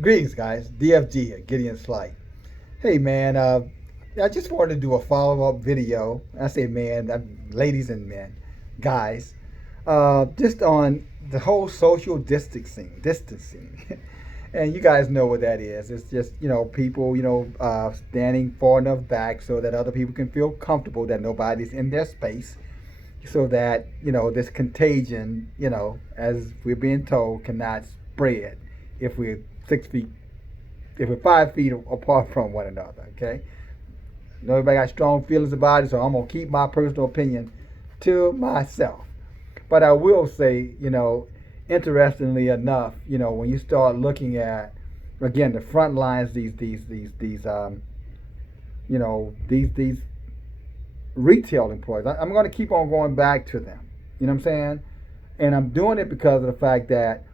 Greetings, guys. DFG, Gideon Slight. Hey, man. I just wanted to do a follow-up video. I say, man, ladies and men, guys, just on the whole social distancing, and you guys know what that is. It's just people standing far enough back so that other people can feel comfortable that nobody's in their space, so that this contagion, as we're being told, cannot spread if we're 6 feet, if we're 5 feet apart from one another. Okay, everybody got strong feelings about it, so I'm gonna keep my personal opinion to myself. But I will say, interestingly enough, when you start looking at again the front lines, these retail employees. I'm going to keep on going back to them. You know what I'm saying? And I'm doing it because of the fact that,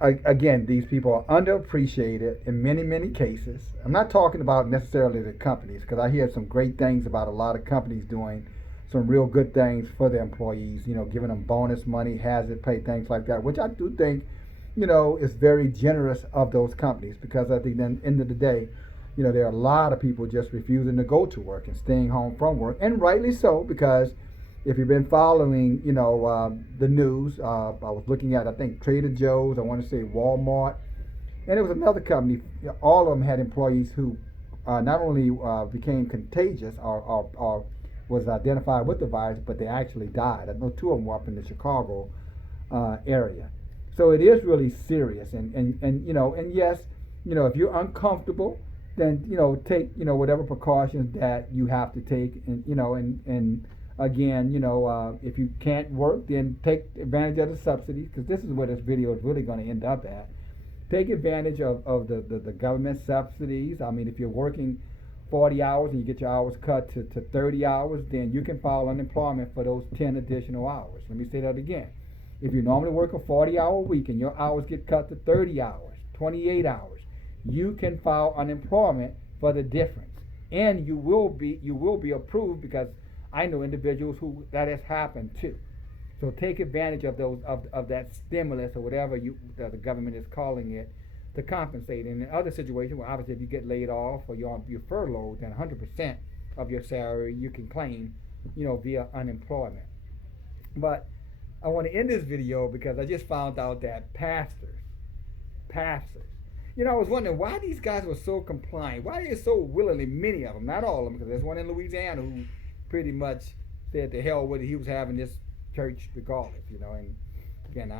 again, these people are underappreciated in many, many cases. I'm not talking about necessarily the companies, because I hear some great things about a lot of companies doing some real good things for their employees, giving them bonus money, hazard pay, things like that, which I do think, is very generous of those companies, because at the end of the day, there are a lot of people just refusing to go to work and staying home from work, and rightly so, because if you've been following, the news, I was looking at, I think, Trader Joe's, I want to say Walmart, and it was another company. All of them had employees who not only became contagious or was identified with the virus, but they actually died. I know two of them were up in the Chicago area. So it is really serious, and yes, if you're uncomfortable, then take whatever precautions that you have to take, and again, if you can't work, then take advantage of the subsidies, because this is where this video is really going to end up at. Take advantage of the government subsidies. I mean, if you're working 40 hours and you get your hours cut to 30 hours, then you can file unemployment for those 10 additional hours. Let me say that again. If you normally work a 40-hour week and your hours get cut to 30 hours, 28 hours, you can file unemployment for the difference. And you will be approved, because I know individuals who that has happened to. So take advantage of those of that stimulus, or whatever the government is calling it, to compensate. And in other situations, well, obviously, if you get laid off or you're furloughed, then 100% of your salary you can claim, via unemployment. But I want to end this video because I just found out that pastors, I was wondering why these guys were so compliant. Why they so willingly, many of them, not all of them, because there's one in Louisiana who pretty much said to hell with it. He was having this church regardless, and again,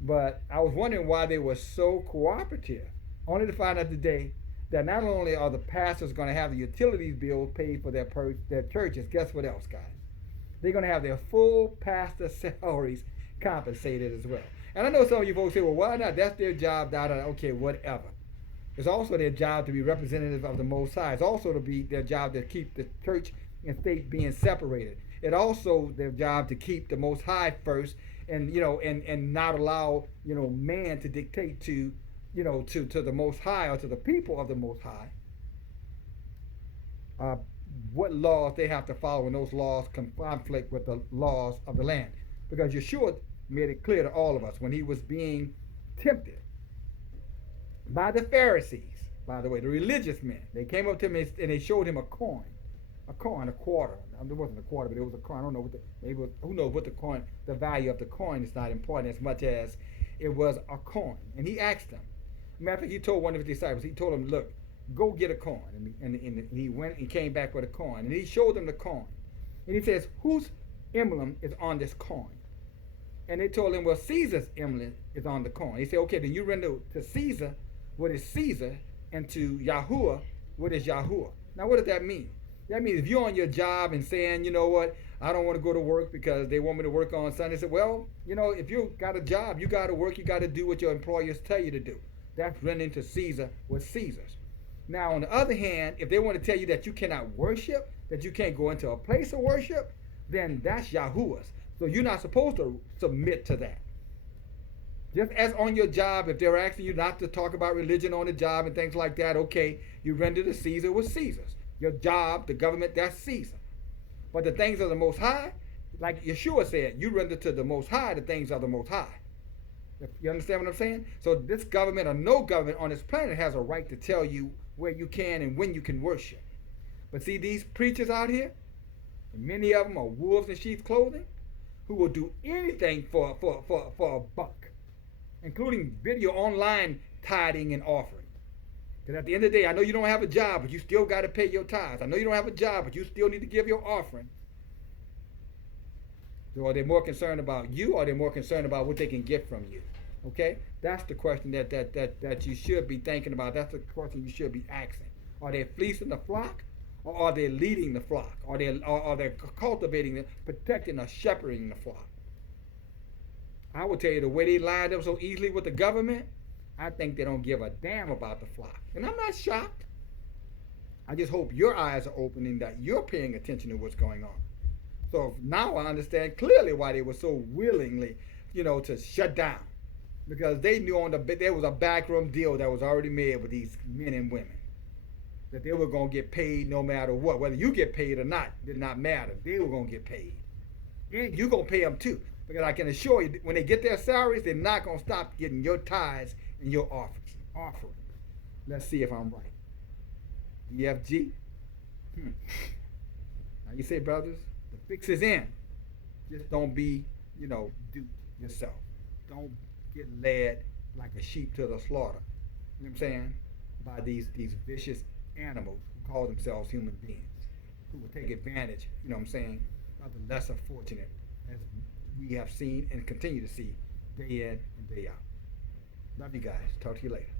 but I was wondering why they were so cooperative, only to find out today that not only are the pastors going to have the utilities bills paid for their churches, guess what else, guys? They're going to have their full pastor salaries compensated as well. And I know some of you folks say, well, why not? That's their job, okay, whatever. It's also their job to be representative of the Most High. It's also to be their job to keep the church and state being separated. It's also their job to keep the Most High first, and and not allow man to dictate to to the Most High, or to the people of the Most High, what laws they have to follow, and those laws conflict with the laws of the land. Because Yeshua made it clear to all of us when he was being tempted by the Pharisees, by the way, the religious men. They came up to him and they showed him a quarter. It wasn't a quarter, but it was a coin. I don't know who knows what the coin, the value of the coin is not important as much as it was a coin. And he asked them. Matter of fact, he told one of his disciples, he told him, look, go get a coin. And he went and came back with a coin. And he showed them the coin. And he says, whose emblem is on this coin? And they told him, well, Caesar's emblem is on the coin. He said, okay, then you render to Caesar what is Caesar, and to Yahuwah what is Yahuwah. Now, what does that mean? That means if you're on your job and saying, you know what, I don't want to go to work because they want me to work on Sunday. Say, well, if you got a job, you got to work, you got to do what your employers tell you to do. That's rendering to Caesar what's Caesar's. Now, on the other hand, if they want to tell you that you cannot worship, that you can't go into a place of worship, then that's Yahuwah's. So you're not supposed to submit to that. Just as on your job, if they're asking you not to talk about religion on the job and things like that, okay, you render to Caesar what's Caesar's. Your job, the government, that's Caesar. But the things of the Most High, like Yeshua said, you render to the Most High the things of the Most High. You understand what I'm saying? So this government or no government on this planet has a right to tell you where you can and when you can worship. But see, these preachers out here, many of them are wolves in sheep's clothing, who will do anything for a buck, including video online tithing and offering. Because at the end of the day, I know you don't have a job, but you still got to pay your tithes. I know you don't have a job, but you still need to give your offering. So are they more concerned about you, or are they more concerned about what they can get from you? Okay? That's the question that you should be thinking about. That's the question you should be asking. Are they fleecing the flock, or are they leading the flock? Are they cultivating, protecting, or shepherding the flock? I will tell you, the way they lined up so easily with the government, I think they don't give a damn about the flock. And I'm not shocked. I just hope your eyes are opening, that you're paying attention to what's going on. So now I understand clearly why they were so willingly, to shut down. Because they knew there was a backroom deal that was already made with these men and women. That they were going to get paid no matter what. Whether you get paid or not did not matter. They were going to get paid. And you're going to pay them too. Because I can assure you, when they get their salaries, they're not going to stop getting your tithes and your offering. Let's see if I'm right. DFG? Now you say, brothers, the fix is in. Just don't be, duped yourself. Don't get led like a sheep to the slaughter. You know what I'm saying? By these vicious animals who call themselves human beings, who will take advantage, of the lesser fortunate, as we have seen and continue to see day in and day out. Love you guys. Talk to you later.